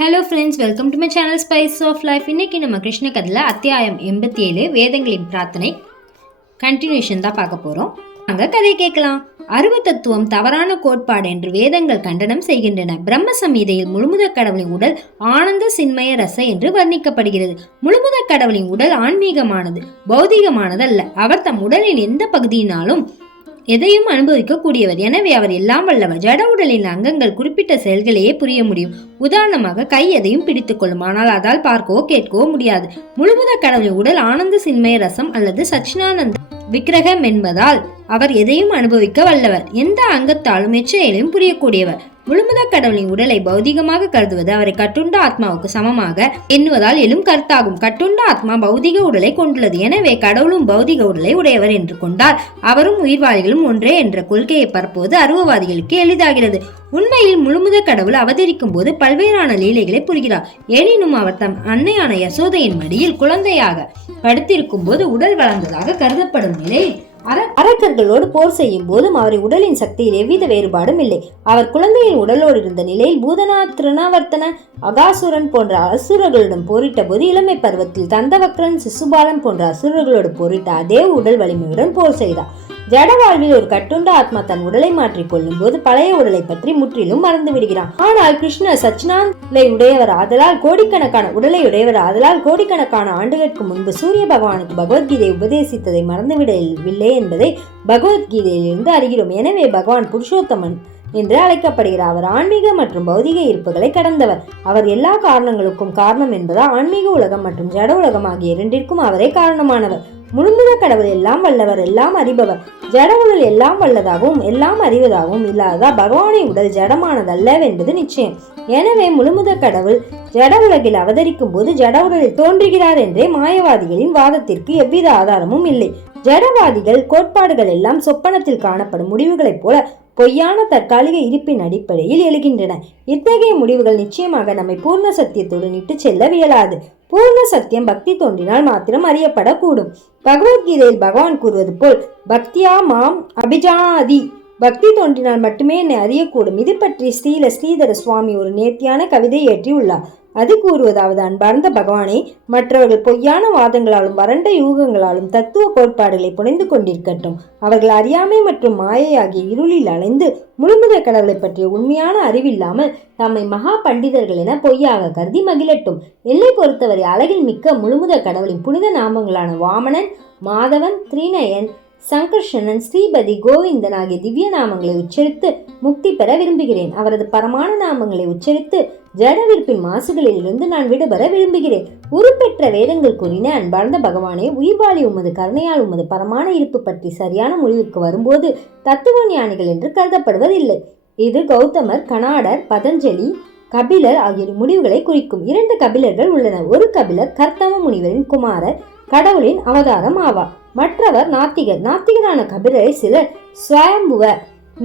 Hello friends welcome to my channel spice of life இன்னைக்கு நம்ம கிருஷ்ண கதில் அத்தியாயம் எண்பத்தி ஏழு வேதங்களின் பிரார்த்தனை கண்டினியூஷன் தான் பார்க்க போகிறோம் அங்கே கதை கேட்கலாம். அருவ தத்துவம் தவறான கோட்பாடு என்று வேதங்கள் கண்டனம் செய்கின்றன. பிரம்ம சமீதையில் முழுமுத கடவுளின் உடல் ஆனந்த சின்மய ரச என்று வர்ணிக்கப்படுகிறது. முழுமுத கடவுளின் உடல் ஆன்மீகமானது பௌதிகமானது அல்ல அவர் தம் உடலின் எந்த பகுதியினாலும் எதையும் அனுபவிக்க கூடியவர் எனவே அவர் எல்லாம் வல்லவர். ஜட உடலின் அங்கங்கள் குறிப்பிட்ட செயல்களையே புரிய முடியும். உதாரணமாக கை எதையும் பிடித்துக் கொள்ளும் ஆனால் அதால் பார்க்கவோ கேட்கவோ முடியாது. முழுமுத கடவுளின் உடல் ஆனந்த சின்மய ரசம் அல்லது சச்சினானந்த விக்கிரகம் என்பதால் அவர் எதையும் அனுபவிக்க வல்லவர். எந்த அங்கத்தாலும் எச்சையிலும் புரியக்கூடியவர். முழுமுத கடவுளின் உடலை பௌதிகமாக கருதுவது அவரை கட்டுண்ட ஆத்மாவுக்கு சமமாக எண்ணுவதால் எழும் கருத்தாகும். கட்டுண்ட ஆத்மா பௌதிக உடலை கொண்டுள்ளது. எனவே கடவுளும் பௌதிக உடலை உடையவர் என்று கொண்டால் அவரும் உயிர்வாளிகளும் ஒன்றே என்ற கொள்கையை பரப்புவது அருவவாதிகளுக்கு எளிதாகிறது. உண்மையில் முழுமுத கடவுள் அவதரிக்கும் போது பல்வேறான லீலைகளை புரிகிறார். எனினும் அவர் தம் அன்னையான யசோதையின் மடியில் குழந்தையாக படுத்திருக்கும் போது உடல் வளர்ந்ததாக கருதப்படும் நிலையில் அரக்கர்களோடு போர் செய்யும் போதும் அவரை உடலின் சக்தியில் எவ்வித வேறுபாடும் இல்லை. அவர் குழந்தையின் உடலோடு இருந்த நிலையில் பூதனா திருணாவர்த்தன அகாசுரன் போன்ற அசுரர்களுடன் போரிட்ட போது இளமை பருவத்தில் தந்தவக்ரன் சிசுபாலன் போன்ற அசுரர்களோடு போரிட்ட அதே உடல் வலிமையுடன் போர் செய்தார். ஜட வாழ்வில் ஒரு கட்டுண்ட ஆத்மா தன் உடலை மாற்றிக் கொள்ளும் போது பழைய உடலை பற்றி முற்றிலும் மறந்து விடுகிறான். ஆனால் கிருஷ்ணர் சச்சினாந்தை உடையவர் ஆதலால் கோடிக்கணக்கான உடலை உடையவர் ஆதலால் கோடிக்கணக்கான ஆண்டுகளுக்கு முன்பு சூரிய பகவானுக்கு பகவத்கீதை உபதேசித்ததை மறந்துவிடவில்லை என்பதை பகவத்கீதையிலிருந்து அறிகிறோம். எனவே பகவான் புருஷோத்தமன் என்று அழைக்கப்படுகிறார். அவர் ஆன்மீக மற்றும் பௌதிக இருப்புகளை கடந்தவர். அவர் எல்லா காரணங்களுக்கும் காரணம் என்பதால் ஆன்மீக உலகம் மற்றும் ஜட உலகம் ஆகிய இரண்டிற்கும் அவரே காரணமானவர். முழுமுத கடவுள் எல்லாம் வல்லவர் எல்லாம் அறிபவர். ஜட உடல் எல்லாம் வல்லதாகவும் எல்லாம் அறிவதாகவும் இல்லாததா பகவானின் உடல் ஜடமானதல்ல என்பது நிச்சயம். எனவே முழுமுத கடவுள் ஜட உலகில் அவதரிக்கும் போது ஜட உடலில் தோன்றுகிறார் என்றே மாயவாதிகளின் வாதத்திற்கு எவ்வித ஆதாரமும் இல்லை. ஜடவாதிகள் கோட்பாடுகள் எல்லாம் சொப்பனத்தில் காணப்படும் முடிவுகளைப் போல பொய்யான தற்காலிக இருப்பின் அடிப்படையில் எழுகின்றன. இத்தகைய முடிவுகள் நிச்சயமாக நம்மை பூர்ண சத்தியத்துடன் இட்டு செல்ல வியலாது பூர்ண சத்தியம் பக்தி தோன்றினால் மாத்திரம் அறியப்படக்கூடும். பகவத்கீதையில் பகவான் கூறுவது போல் பக்தியா மாம் அபிஜாதி. பக்தி தோன்றினால் மட்டுமே என்னை அறியக்கூடும். இது பற்றி ஸ்ரீல ஸ்ரீதர சுவாமி ஒரு நேர்த்தியான கவிதை இயற்றியுள்ளார் அது கூறுவதாவது அன்பார்ந்த பகவானே மற்றவர்கள் பொய்யான வாதங்களாலும் வறண்ட யூகங்களாலும் தத்துவ கோட்பாடுகளை புனைந்து கொண்டிருக்கட்டும். அவர்கள் அறியாமை மற்றும் மாயை ஆகிய இருளில் அலைந்து முழுமுத கடவுளை பற்றிய உண்மையான அறிவில்லாமல் தம்மை மகா பண்டிதர்கள் என பொய்யாக கருதி மகிழட்டும். எல்லை பொறுத்தவரை அழகில் மிக்க முழுமுத கடவுளின் புனித நாமங்களான வாமனன் மாதவன் திரிநயன் சங்கர்ஷணன் ஸ்ரீபதி கோவிந்தன் ஆகிய திவ்ய நாமங்களை உச்சரித்து முக்தி பெற விரும்புகிறேன். அவரது பரமான நாமங்களை உச்சரித்து ஜடவிற்பின் மாசுகளிலிருந்து நான் விடுபட விரும்புகிறேன். உருப்பெற்ற வேதங்கள் கூறின அன்பார்ந்த பகவானே உயிர்வாழி உமது கருணையால் உமது பரமான இருப்பு பற்றி சரியான முடிவுக்கு வரும்போது தத்துவ ஞானிகள் என்று கருதப்படுவதில்லை. இது கௌதமர் கனாடர் பதஞ்சலி கபிலர் ஆகிய முடிவுகளை குறிக்கும். இரண்டு கபிலர்கள் உள்ளனர் ஒரு கபிலர் கர்த்தம முனிவரின் குமாரர் கடவுளின் அவதாரம் ஆவார். மற்றவர் நாத்திகர். நாத்திகரான கபிலரை சிலர் சுவயம்புவ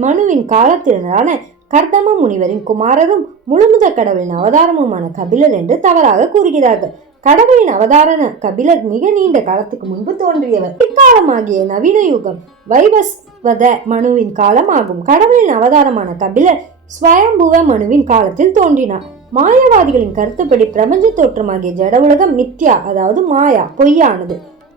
மனுவின் காலத்தினரான கர்தம முனிவரின் குமாரரும் முழுமுத கடவுளின் அவதாரமுமான கபிலர் என்று தவறாக கூறுகிறார்கள். கடவுளின் அவதாரண கபிலர் மிக நீண்ட காலத்துக்கு முன்பு தோன்றியவர். இக்காலமாகிய நவீன யுகம் வைவஸ்வத மனுவின் காலம் ஆகும் கடவுளின் அவதாரமான கபிலர் ஸ்வயம்புவ மனுவின் காலத்தில் தோன்றினார். மாயவாதிகளின் கருத்துப்படி பிரபஞ்ச தோற்றமாகிய ஜட உலகம் மித்யா அதாவது மாயா பொய்யானது.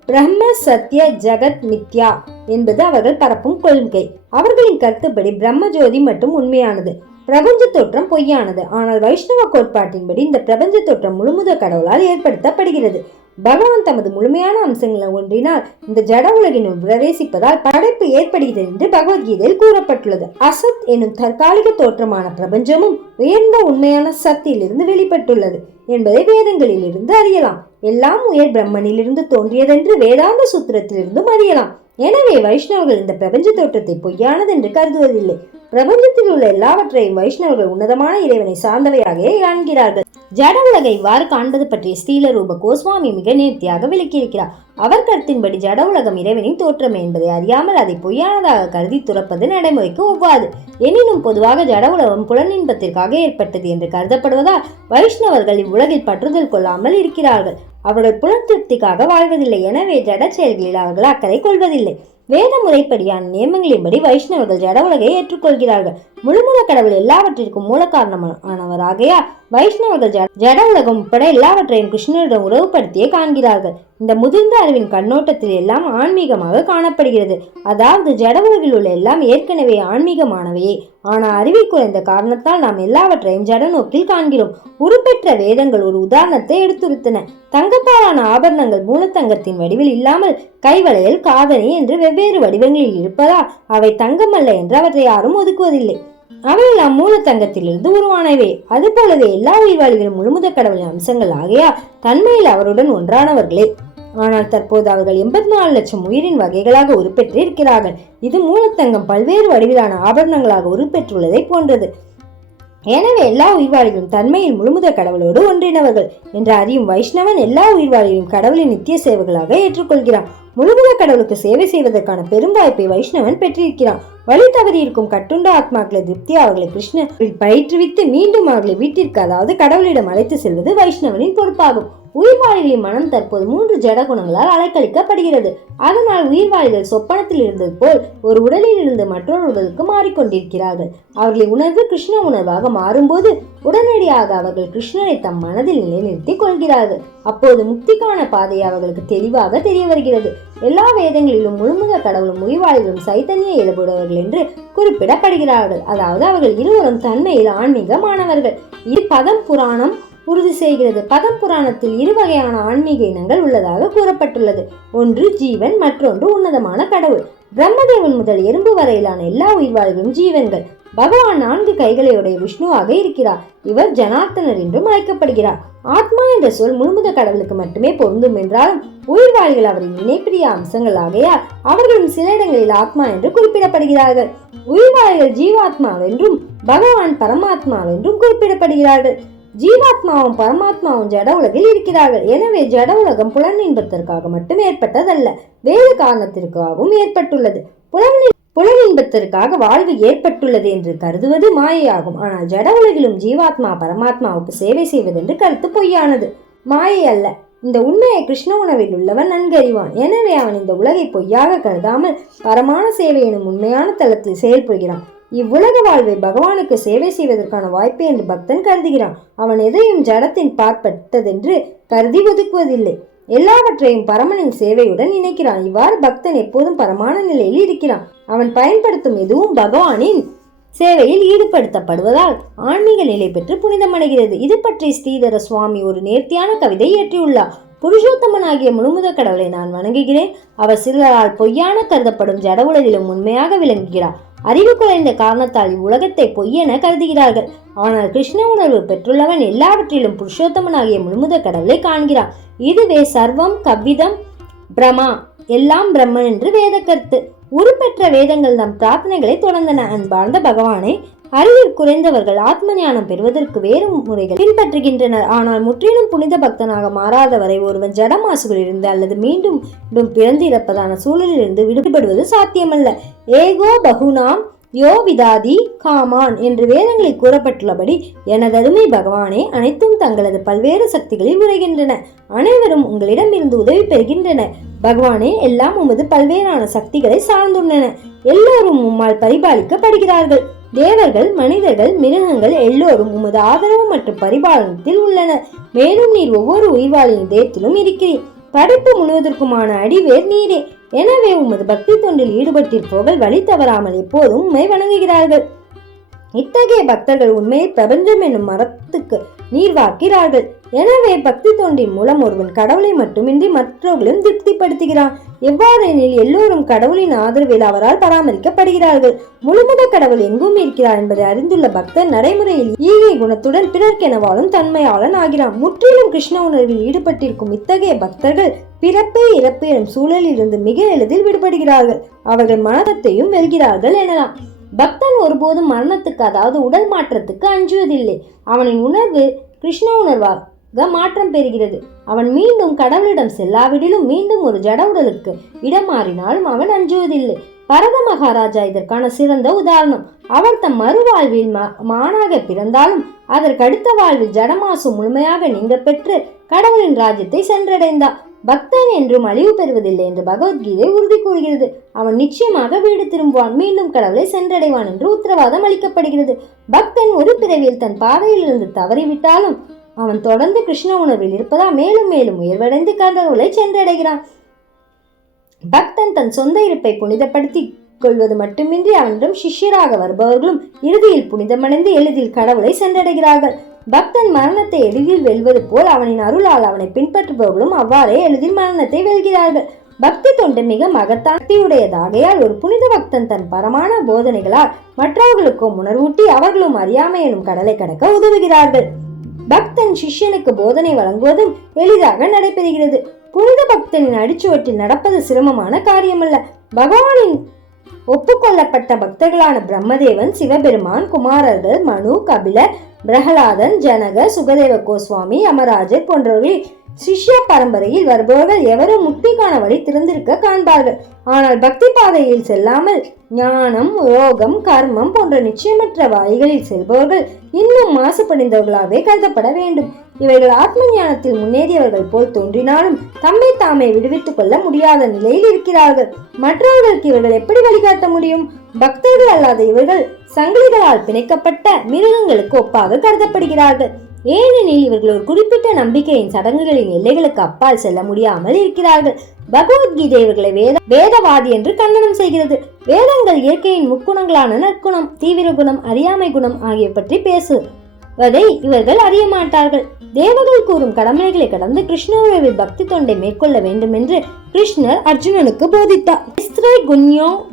பிரம்ம சத்ய ஜெகத் மித்யா என்பது அவர்கள் பரப்பும் கொள்கை. அவர்களின் கருத்துப்படி பிரம்ம ஜோதி மட்டும் உண்மையானது. பிரபஞ்ச தோற்றம் பொய்யானது. ஆனால் வைஷ்ணவ கோட்பாட்டின்படி இந்த பிரபஞ்ச தோற்றம் முழுமுத கடவுளால் ஏற்படுத்தப்படுகிறது. பகவான் தமது முழுமையான அம்சங்களை ஒன்றினால் இந்த ஜட உலகினுள் பிரவேசிப்பதால் படைப்பு ஏற்படுகிறது என்று பகவத்கீதையில் கூறப்பட்டுள்ளது. அசத் எனும் தற்காலிக தோற்றமான பிரபஞ்சமும் உயர்ந்த உண்மையான சத்தியிலிருந்து வெளிப்பட்டுள்ளது என்பதை வேதங்களிலிருந்து அறியலாம். எல்லாம் உயர் பிரம்மனிலிருந்து தோன்றியதென்று வேதாந்த சூத்திரத்திலிருந்தும் அறியலாம். எனவே வைஷ்ணவர்கள் இந்த பிரபஞ்ச தோற்றத்தை பொய்யானது என்று கருதுவதில்லை. பிரபஞ்சத்தில் உள்ள எல்லாவற்றையும் வைஷ்ணவர்கள் உன்னதமான இறைவனை சார்ந்தவையாகவே காண்கிறார்கள். ஜட உலகை இவ்வாறு காண்பது பற்றிய ஸ்ரீலரூப கோஸ்வாமி மிக நேர்த்தியாக விளக்கியிருக்கிறார். அவர் கருத்தின்படி ஜட உலகம் இறைவனின் தோற்றம் என்பதை அறியாமல் அதை பொய்யானதாக கருதி துறப்பது நடைமுறைக்கு ஒவ்வாது. எனினும் பொதுவாக ஜட உலகம் புலனின்பத்திற்காக ஏற்பட்டது என்று கருதப்படுவதால் வைஷ்ணவர்கள் இவ்வுலகில் பற்றுதல் கொள்ளாமல் இருக்கிறார்கள். அவர்கள் புலன் திருப்திக்காக வாழ்வதில்லை. எனவே ஜட செயல்களில் அவர்கள் அக்கறை கொள்வதில்லை. வேத முறைப்படியான நியமங்களின்படி வைஷ்ணவர்கள் ஜட உலகை ஏற்றுக்கொள்கிறார்கள். முழுமுத கடவுள் எல்லாவற்றிற்கும் மூல காரணமானவராகையா வைஷ்ணவர்கள் ஜட- உலகம் உட்பட எல்லாவற்றையும் கிருஷ்ணரிடம் உறவுபடுத்தியே காண்கிறார்கள். இந்த முதிர்ந்த அறிவின் கண்ணோட்டத்தில் எல்லாம் ஆன்மீகமாக காணப்படுகிறது. அதாவது ஜட உலகில் உள்ள எல்லாம் ஏற்கனவே ஆன்மீகமானவையே. ஆனால் அறிவை குறைந்த காரணத்தால் நாம் எல்லாவற்றையும் ஜட நோக்கில் காண்கிறோம். உருப்பெற்ற வேதங்கள் ஒரு உதாரணத்தை எடுத்துரைத்தன. தங்கத்தாலான ஆபரணங்கள் மூலத்தங்கத்தின் வடிவில் இல்லாமல் கைவளையல் காதணி என்று வெவ்வேறு வடிவங்களில் இருப்பதால் அவை தங்கமல்ல என்று அவற்றை யாரும் ஒதுக்குவதில்லை. அவையெல்லாம் மூலத்தங்கத்திலிருந்து உருவானவை. அதுபோலவே எல்லா உயிர்வாளிகளும் முழுமுத கடவுளின் அம்சங்கள் ஆகையா தன்மையில் அவருடன் ஒன்றானவர்களே. ஆனால் தற்போது அவர்கள் எண்பத்தி நாலு லட்சம் உயிரின் வகைகளாக உருப்பெற்று இருக்கிறார்கள் இது மூலத்தங்கம் பல்வேறு வடிவிலான ஆபரணங்களாக உருப்பெற்றுள்ளதை போன்றது. எனவே எல்லா உயிர்வாளிகளும் தன்மையில் முழுமுத கடவுளோடு ஒன்றினவர்கள் என்று அறியும் வைஷ்ணவன் எல்லா உயிர்வாளிகளையும் கடவுளின் நித்திய சேவைகளாக ஏற்றுக்கொள்கிறான். முழுமுக கடவுளுக்கு சேவை செய்வதற்கான பெரும் வாய்ப்பை வைஷ்ணவன் பெற்றிருக்கிறான். வழி தவறி இருக்கும் கட்டுண்ட ஆத்மாக்களை திருப்தி அவர்களை கிருஷ்ணரில் பயிற்றுவித்து மீண்டும் அவர்களை வீட்டிற்கு அதாவது கடவுளிடம் அழைத்து செல்வது வைஷ்ணவனின் பொறுப்பாகும். உயிர்வாளிகளின் மனம் தற்போது மூன்று ஜட குணங்களால் அலைக்கழிக்கப்படுகிறது. அதனால் உயிர்வாளிகள் சொப்பனத்தில் இருந்தது போல் ஒரு உடலில் இருந்து மற்றொரு உடலுக்கு மாறிக்கொண்டிருக்கிறார்கள். அவர்களின் உணர்வு கிருஷ்ண உணர்வாக மாறும்போது உடனடியாக அவர்கள் கிருஷ்ணரை தம் மனதில் நிலைநிறுத்திக் கொள்கிறார்கள். அப்போது முக்திக்கான பாதை அவர்களுக்கு தெளிவாக தெரிய வருகிறது. எல்லா வேதங்களிலும் முழுமுத கடவுளும் உயிர்வாளிகளும் சைத்தன்ய இயல்புடையவர்கள் என்று குறிப்பிடப்படுகிறார்கள். அதாவது அவர்கள் இருவரும் தன்மையில் ஆன்மீகமானவர்கள். இது பதம் புராணம் உறுதி செய்கிறது. பதம் புராணத்தில் இரு வகையான ஆன்மீக இனங்கள் உள்ளதாக கூறப்பட்டுள்ளது. ஒன்று ஜீவன் மற்றொன்று உன்னதமான கடவுள். பிரம்மதேவன் முதல் எறும்பு வரையிலான எல்லா உயிர்வாழ்களும் ஜீவன்கள். பகவான் நான்கு கைகளையுடைய விஷ்ணுவாக இருக்கிறார். இவர் ஜனார்த்தனர் என்றும் அழைக்கப்படுகிறார். ஆத்மா என்ற சொல் முழுமுத கடவுளுக்கு மட்டுமே பொருந்தும் என்றாலும் உயிர்வாழிகள் அவரின் இணைப்பிரிய அம்சங்களாகையால் அவர்களும் சில இடங்களில் ஆத்மா என்று குறிப்பிடப்படுகிறார்கள். உயிர்வாழிகள் ஜீவாத்மாவென்றும் பகவான் பரமாத்மாவென்றும் குறிப்பிடப்படுகிறார்கள். ஜீவாத்மாவும் பரமாத்மாவும் ஜட உலகில் இருக்கிறார்கள். எனவே ஜட உலகம் புலன் இன்பத்திற்காக மட்டும் ஏற்பட்டதல்ல. வேறு காரணத்திற்காகவும் ஏற்பட்டுள்ளது. புலன் புலன் இன்பத்திற்காக வாழ்வு ஏற்பட்டுள்ளது என்று கருதுவது மாயையாகும். ஆனால் ஜட உலகிலும் ஜீவாத்மா பரமாத்மாவுக்கு சேவை செய்வதென்று கருத்து பொய்யானது. மாயை அல்ல. இந்த உண்மையை கிருஷ்ண உணவில் உள்ளவன் நன்கறிவான். எனவே அவன் இந்த உலகை பொய்யாக கருதாமல் பரமான சேவை எனும் உண்மையான தளத்தில் செயல்படுகிறான். இவ்வுலக வாழ்வை பகவானுக்கு சேவை செய்வதற்கான வாய்ப்பு என்று பக்தன் கருதுகிறான். அவன் எதையும் ஜடத்தின் பார்ப்பட்டதென்று கருதி ஒதுக்குவதில்லை. எல்லாவற்றையும் பரமனின் சேவையுடன் இணைக்கிறான். இவ்வாறு பக்தன் எப்போதும் பரமான நிலையில் இருக்கிறான். அவன் பயன்படுத்தும் எதுவும் பகவானின் சேவையில் ஈடுபடுத்தப்படுவதால் ஆன்மீக நிலை பெற்று புனிதமடைகிறது. இது பற்றி ஸ்ரீதர சுவாமி ஒரு நேர்த்தியான கவிதை இயற்றியுள்ளார். புருஷோத்தமனாகிய முழுமுத கடவுளை நான் வணங்குகிறேன். அவர் சிலரால் பொய்யான கருதப்படும் ஜட உலகிலும் உண்மையாக விளங்குகிறார். அறிவு குறைந்த காரணத்தால் இவ்வுலகத்தை பொய்யென கருதுகிறார்கள். ஆனால் கிருஷ்ண உணர்வு பெற்றுள்ளவன் எல்லாவற்றிலும் புருஷோத்தமனாகிய முழுமுத கடவுளை காண்கிறான். இதுவே சர்வம் கவ்விதம் பிரமா எல்லாம் பிரம்மன் என்று வேத கருத்து. உருப்பெற்ற வேதங்கள் நம் பிரார்த்தனைகளை தொடர்ந்தன. அன்பார்ந்த பகவானை அறிவில் குறைந்தவர்கள் ஆத்ம ஞானம் பெறுவதற்கு வேறு முறைகள் பின்பற்றுகின்றனர். ஆனால் முற்றிலும் புனித பக்தனாக மாறாதவரை ஒருவன் ஜடமாசுகளிலிருந்து அல்லது மீண்டும் மீண்டும் பிறந்து இறப்பதான சூழலிலிருந்து விடுபடுவது சாத்தியமல்ல. ஏகோ பகுனாம் யோ விதாதி காமான் என்று வேதங்களில் கூறப்பட்டுள்ளபடி எனதருமை பகவானே அனைத்தும் தங்களது பல்வேறு சக்திகளில் உரைகின்றன அனைவரும் உங்களிடமிருந்து உதவி பெறுகின்றனர் பகவானே எல்லாம் உமது பல்வேறான சக்திகளை சார்ந்துள்ளன. எல்லோரும் உம்மால் பரிபாலிக்கப்படுகிறார்கள். தேவர்கள் மனிதர்கள் மிருகங்கள் எல்லோரும் உமது ஆதரவு மற்றும் பரிபாலனத்தில் உள்ளனர். மேலும் நீர் ஒவ்வொரு உயிர்வாளியின் தேயத்திலும் இருக்கிறீர். படைப்பு முழுவதற்குமான அடிவேர் நீரே. எனவே உமது பக்தி தொண்டில் ஈடுபட்டிருப்பவர்கள் வழி தவறாமல் எப்போதும் உண்மை வணங்குகிறார்கள். இத்தகைய பக்தர்கள் உண்மையை பிரபஞ்சம் என்னும் மரத்துக்கு நீர் வாக்கிறார்கள் எனவே பக்தி தொண்டின் மூலம் ஒருவன் கடவுளை மட்டுமின்றி மற்றவர்களும் திருப்திப்படுத்துகிறான். எவ்வாறெனில் எல்லோரும் கடவுளின் ஆதரவில் அவரால் பராமரிக்கப்படுகிறார்கள். முழுமுக கடவுள் எங்கும் இருக்கிறார் என்பதை அறிந்துள்ள பக்தன் நடைமுறையில் ஈகை குணத்துடன் பிறர்க்கென வாழும் தன்மையாளன் ஆகிறான். முற்றிலும் கிருஷ்ண உணர்வில் ஈடுபட்டிருக்கும் இத்தகைய பக்தர்கள் பிறப்பே இறப்பு எனும் சூழலில் இருந்து மிக எளிதில் விடுபடுகிறார்கள். அவர்கள் மனதத்தையும் வெல்கிறார்கள் எனலாம். பக்தன் ஒருபோதும் மரணத்துக்கு அதாவது உடல் மாற்றத்துக்கு அஞ்சுவதில்லை. அவனின் உணர்வு கிருஷ்ண உணர்வாகும் மாற்றம் பெறுகிறது. அவன் மீண்டும் கடவுளிடம் செல்லாவிடிலும் மீண்டும் ஒரு ஜட உடலுக்கு இடம் மாறினாலும் அவன் அஞ்சுவதில்லை. பரத மகாராஜா இதற்கான சிறந்த உதாரணம். அவர் தம் மறுவாழ்வில் மா- மானாக பிறந்தாலும் அதற்கு அடுத்த வாழ்வில் ஜடமாசு முழுமையாக நீங்க பெற்று கடவுளின் ராஜ்யத்தை சென்றடைந்தார். பக்தன் என்றும் அழிவு பெறுவதில்லை என்று பகவத்கீதை உறுதி கூறுகிறது. அவன் நிச்சயமாக வீடு திரும்புவான். மீண்டும் கடவுளை சென்றடைவான் என்று உத்தரவாதம் அளிக்கப்படுகிறது. பக்தன் ஒரு பிறவியில் தன் பாதையிலிருந்து தவறிவிட்டாலும் அவன் தொடர்ந்து கிருஷ்ண உணர்வில் இருப்பதால் மேலும் மேலும் உயர்வடைந்து கடவுளை சென்றடைகிறான். பக்தன் தன் சொந்த இருப்பை புனிதப்படுத்தி கொள்வது மட்டுமின்றி அவனிடம் சிஷ்யராக வருபவர்களும் இறுதியில் புனிதமடைந்து எளிதில் கடவுளை சென்றடைகிறார்கள். பக்தன் மரணத்தை எளிதில் வெல்வது போல் அவனின் அருளால் அவனை பின்பற்றுபவர்களும் அவ்வாறே எளிதில் மரணத்தை வெல்கிறார்கள். பக்தி தொண்டு மிக மகத்தானத்தையுடையதாகையால் ஒரு புனித பக்தன் தன் பரமான போதனைகளால் மற்றவர்களுக்கும் உணர்வூட்டி அவர்களும் அறியாமை எனும் கடலை கடக்க உதவுகிறார்கள். பக்தன் சிஷ்யனுக்கு போதனை வழங்குவதும் எளிதாக நடைபெறுகிறது. புனித பக்தனின் அடிச்சுவற்றில் நடப்பது சிரமமான காரியமல்ல. பகவானின் ஒப்புக்கொள்ளப்பட்ட பக்தர்களான பிரம்மதேவன் சிவபெருமான் குமாரர்கள் மனு கபிலர் பிரகலாதன் ஜனக சுகதேவ கோஸ்வாமி அமராஜர் போன்றவர்களில் சிஷ்ய பரம்பரையில் வருபவர்கள் எவரும் முக்திக்கான வழி திறந்திருக்க காண்பார்கள். ஆனால் பக்தி பாதையில் செல்லாமல் ஞானம் யோகம் கர்மம் போன்ற நிச்சயமற்ற வாய்களில் செல்பவர்கள் இன்னும் மாசுபடிந்தவர்களாகவே கருதப்பட வேண்டும். இவைகள் ஆத்ம ஞானத்தில் முன்னேறியவர்கள் போல் தோன்றினாலும் தம்மை தாமே விடுவித்துக் கொள்ள முடியாத நிலையில் இருக்கிறார்கள். மற்றவர்களுக்கு இவர்கள் எப்படி வழிகாட்ட முடியும்? பக்தர்கள் அல்லாத இவர்கள் சங்கிலிகளால் பிணைக்கப்பட்ட மிருகங்களுக்கு ஒப்பாக கருதப்படுகிறார்கள். ஏனெனில் இவர்கள் ஒரு குறிப்பிட்ட நம்பிக்கையின் சடங்குகளின் எல்லைகளுக்கு அப்பால் செல்ல முடியாமல் இருக்கிறார்கள். பகவத்கீதை இவர்களை வேத வேதவாதி என்று கண்டனம் செய்கிறது. வேதங்கள் இயற்கையின் முக்குணங்களான நற்குணம் தீவிர குணம் அறியாமை குணம் ஆகிய பற்றி வதை இவர்கள் அறிய மாட்டார்கள். தேவர்கள் கூறும் கடமைகளை கடந்து கிருஷ்ண பக்தி தொண்டை மேற்கொள்ள வேண்டும் என்று கிருஷ்ணர் அர்ஜுனனுக்கு போதித்தார்.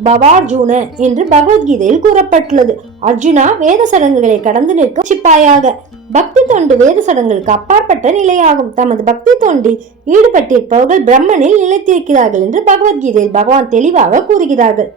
பவார்ஜுன என்று பகவத்கீதையில் கூறப்பட்டுள்ளது. அர்ஜுனா வேத சடங்குகளை கடந்து நிற்க சிப்பாயாக பக்தி தொண்டு வேத சடங்குகளுக்கு அப்பாற்பட்ட நிலையாகும். தமது பக்தி தொண்டில் ஈடுபட்டிருப்பவர்கள் பிரம்மனில் நிலைத்திருக்கிறார்கள் என்று பகவத்கீதையில் பகவான் தெளிவாக கூறுகிறார்கள்.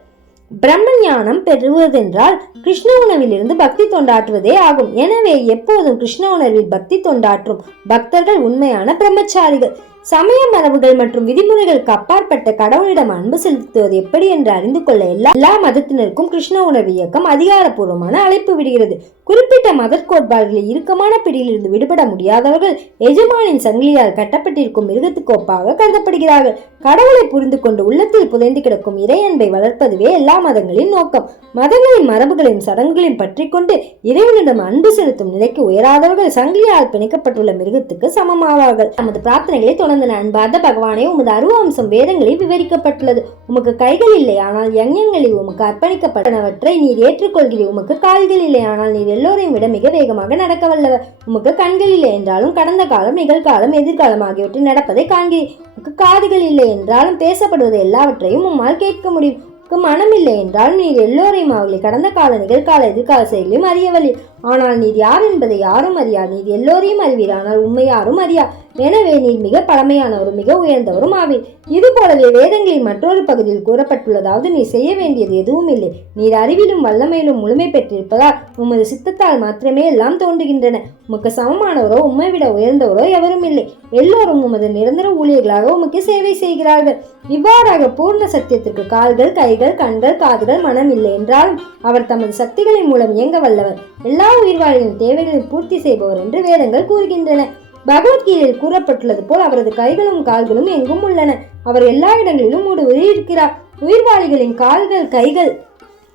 பிரம்ம ஞானம் பெறுவதென்றால் கிருஷ்ண உணவிலிருந்து பக்தி தொண்டாற்றுவதே ஆகும். எனவே எப்போதும் கிருஷ்ண உணர்வில் பக்தி தொண்டாற்றும் பக்தர்கள் உண்மையான பிரம்மச்சாரிகள். சமய மரபுகள் மற்றும் விதிமுறைகளுக்கு அப்பாற்பட்ட கடவுளிடம் அன்பு செலுத்துவது எப்படி என்று அறிந்து கொள்ள எல்லா எல்லா மதத்தினருக்கும் கிருஷ்ண உணர்வு இயக்கம் அதிகாரப்பூர்வமான அழைப்பு விடுகிறது. குறிப்பிட்ட மத கோட்பாடுகளில் இறுக்கமான பிடியிலிருந்து விடுபட முடியாதவர்கள் எஜமானின் சங்கிலியால் கட்டப்பட்டிருக்கும் மிருகத்துக்கு ஒப்பாக கருதப்படுகிறார்கள். கடவுளை புரிந்து கொண்டு உள்ளத்தில் புதைந்து கிடக்கும் இறையன்பை வளர்ப்பதுவே எல்லா மதங்களின் நோக்கம். மதங்களின் மரபுகளையும் சடங்குகளையும் பற்றி கொண்டு இறைவனிடம் அன்பு செலுத்தும் நிலைக்கு உயராதவர்கள் சங்கிலியால் பிணைக்கப்பட்டுள்ள மிருகத்துக்கு சமமாவார்கள். நமது பிரார்த்தனைகளை தொடர்ந்தன அன்பார்ந்த பகவானே உமது அருவம்சம் வேதங்களில் விவரிக்கப்பட்டுள்ளது. உமக்கு கைகள் இல்லை ஆனால் யஞங்களில் உமக்கு அர்ப்பணிக்கப்பட்டனவற்றை நீர் ஏற்றுக்கொள்கிறீர். உமக்கு கால்கள் இல்லை ஆனால் நீர் எல்லோரையும் விட மிக வேகமாக நடக்க வல்லவர். உமக்கு கண்கள் இல்லை என்றாலும் கடந்த காலம் நிகழ்காலம் எதிர்காலம் ஆகியவற்றில் நடப்பதை காண்கிறீர். உமக்கு காதுகள் இல்லை என்றாலும் பேசப்படுவது எல்லாவற்றையும் உம்மால் கேட்க முடியும். மனம் இல்லை என்றாலும் நீர் எல்லோரையும் அவர்களை கடந்த கால நிகழ்கால எதிர்கால செயலையும் அறியவில்லை ஆனால் நீர் யார் என்பதை யாரும் அறியார் நீர் எல்லோரையும் அறிவீர். ஆனால் உண்மை யாரும் அறியார் எனவே நீர் மிக பழமையானவரும் மிக உயர்ந்தவரும் ஆவீர். இது போலவே வேதங்களின் மற்றொரு பகுதியில் கூறப்பட்டுள்ளதாவது நீ செய்ய வேண்டியது எதுவும் இல்லை. நீர் அறிவிலும் வல்லமையிலும் முழுமை பெற்றிருப்பதால் உமது சித்தத்தால் மாத்திரமே எல்லாம் தோன்றுகின்றன. உமக்கு சமமானவரோ உம்மை விட உயர்ந்தவரோ எவரும் இல்லை. எல்லோரும் உமது நிரந்தர ஊழியர்களாக உமக்கு சேவை செய்கிறார்கள். இவ்வாறாக பூர்ண சத்தியத்திற்கு கால்கள் கைகள் கண்கள் காதுகள் மனம் இல்லை என்றாலும் அவர் தமது சக்திகளின் மூலம் இயங்க வல்லவர். எல்லா எல்லா உயிர்வாழிகளின் தேவைகளை பூர்த்தி செய்பவர் என்று வேதங்கள் கூறுகின்றன. பகவத்கீதையில் கூறப்பட்டுள்ளது போல் அவரது கைகளும் கால்களும் எங்கும் உள்ளன. அவர் எல்லா இடங்களிலும் ஊடுருவி இருக்கிறார். உயிர்வாளிகளின் கால்கள் கைகள்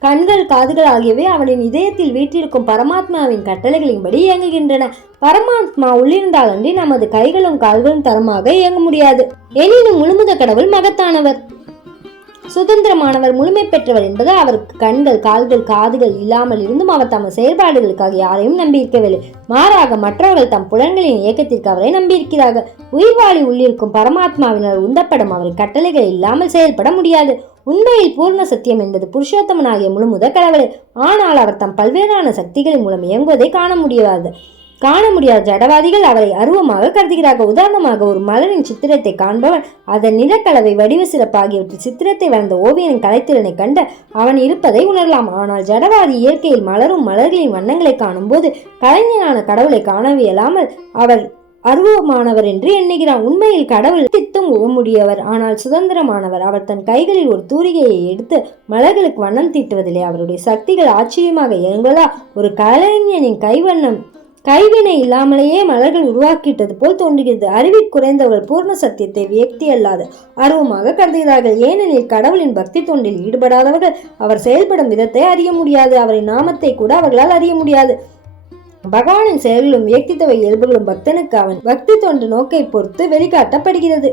கண்கள் காதுகள் ஆகியவை அவனின் இதயத்தில் வீற்றிருக்கும் பரமாத்மாவின் கட்டளைகளின்படி இயங்குகின்றன. பரமாத்மா உள்ளிருந்தாலன்றி நமது கைகளும் கால்களும் தரமாக இயங்க முடியாது. எனினும் முழுமுத கடவுள் மகத்தானவர். சுதந்திரமானவர் முழுமை பெற்றவர் என்பது அவருக்கு கண்கள் கால்கள் காதுகள் இல்லாமல் இருந்தும் அவர் தமது செயல்பாடுகளுக்காக யாரையும் நம்பியிருக்கவில்லை. மாறாக மற்றவர்கள் தம் புலன்களின் இயக்கத்திற்கு அவரை நம்பியிருக்கிறார்கள். உயிர்வாழி உள்ளிருக்கும் பரமாத்மாவினர் உந்தப்படும் அவரின் கட்டளைகள் இல்லாமல் செயல்பட முடியாது. உண்மையில் பூர்ண சத்தியம் என்பது புருஷோத்தமனாகிய முழுமுத கடவுளே ஆனால் அவர் தம் பல்வேறான சக்திகளின் மூலம் இயங்குவதை காண முடியாது. காண முடியாத ஜடவாதிகள் அவரை அருவமாக கருதுகிறார்கள். உதாரணமாக ஒரு மலரின் சித்திரத்தை காண்பவன் அதன் நிறக்கலவை வடிவ சிறப்பு ஆகியவற்றில் சித்திரத்தை வளர்ந்த ஓவியனின் கலைத்திறனை கண்டு அவன் இருப்பதை உணரலாம். ஆனால் ஜடவாதி இயற்கையில் மலரும் மலர்களின் வண்ணங்களை காணும்போது கலைஞனான கடவுளை காணவியலாமல் அவர் அருவமானவர் என்று எண்ணுகிறான். உண்மையில் கடவுள் தித்தும் முடியவர் ஆனால் சுதந்திரமானவர். அவர் தன் கைகளில் ஒரு தூரிகையை எடுத்து மலர்களுக்கு வண்ணம் தீட்டுவதில்லை. அவருடைய சக்திகள் ஆச்சரியமாக இயங்குவதா? ஒரு கலைஞனின் கைவண்ணம் கைவினை இல்லாமலேயே மலர்கள் உருவாக்கிட்டது போல் தோன்றுகிறது. அறிவில் குறைந்தவர்கள் பூர்ண சத்தியத்தை வியக்தி அல்லாது ஆர்வமாக கருதுகிறார்கள். ஏனெனில் கடவுளின் பக்தி தொண்டில் ஈடுபடாதவர்கள் அவர் செயல்படும் விதத்தை அறிய முடியாது. அவரின் நாமத்தை கூட அவர்களால் அறிய முடியாது. பகவானின் செயல்களும் வியக்தித்துவ இயல்புகளும் பக்தனுக்கு அவன் பக்தி தொண்டு நோக்கை பொறுத்து வெளிக்காட்டப்படுகிறது.